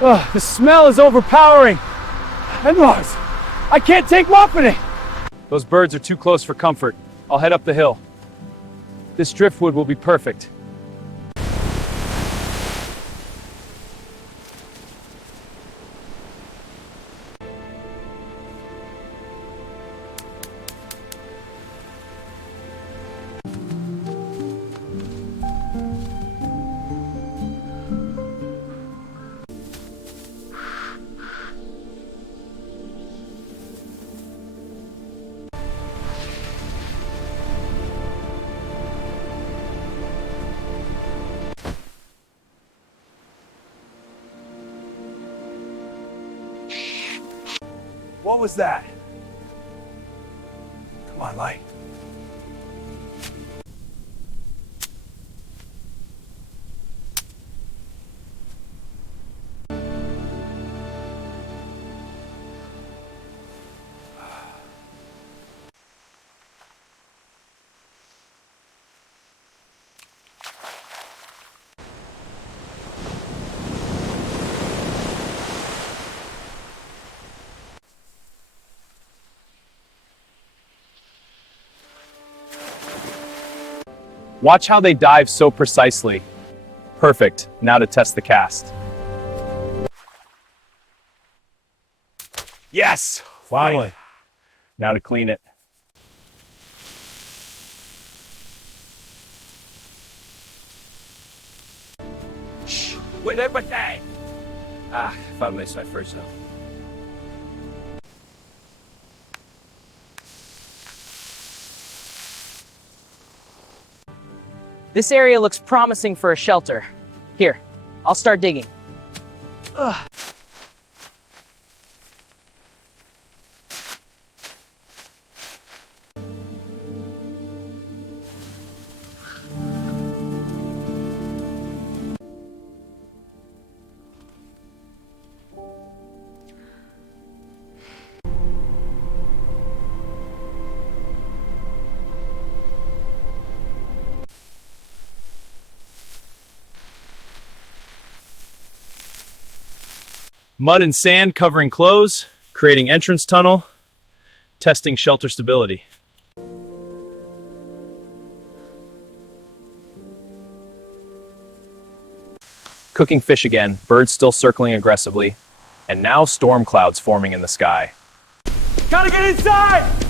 Ugh, the smell is overpowering. And Mars, I can't take muffin it. Those birds are too close for comfort. I'll head up the hill. This driftwood will be perfect. What was that? Come on, light. Watch how they dive so precisely. Perfect. Now to test the cast. Yes! Finally. Now to clean it. Shh! Wait, everything! Found my side first though. This area looks promising for a shelter. Here, I'll start digging. Ugh. Mud and sand covering clothes, creating entrance tunnel, testing shelter stability. Cooking fish again, birds still circling aggressively, and now storm clouds forming in the sky. Gotta get inside!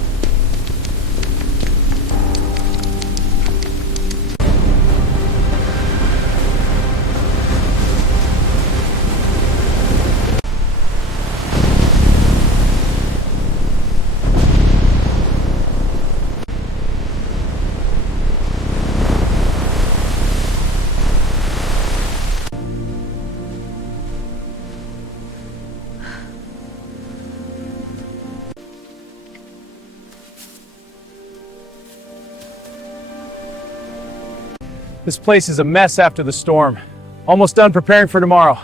This place is a mess after the storm. Almost done preparing for tomorrow.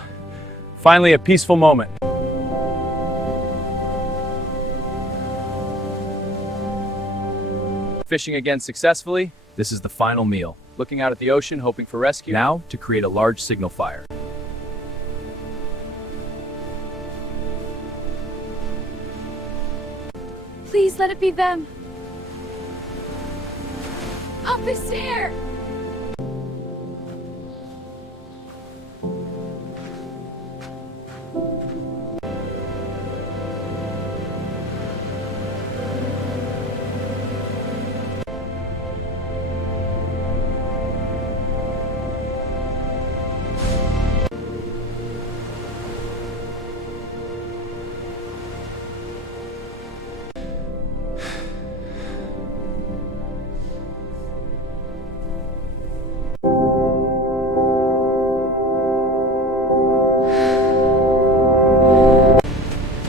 Finally, a peaceful moment. Fishing again successfully. This is the final meal. Looking out at the ocean, hoping for rescue. Now, to create a large signal fire. Please let it be them. Up the stair!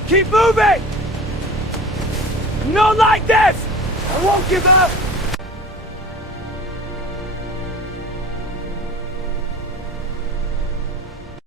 Keep moving! No like this! I won't give up!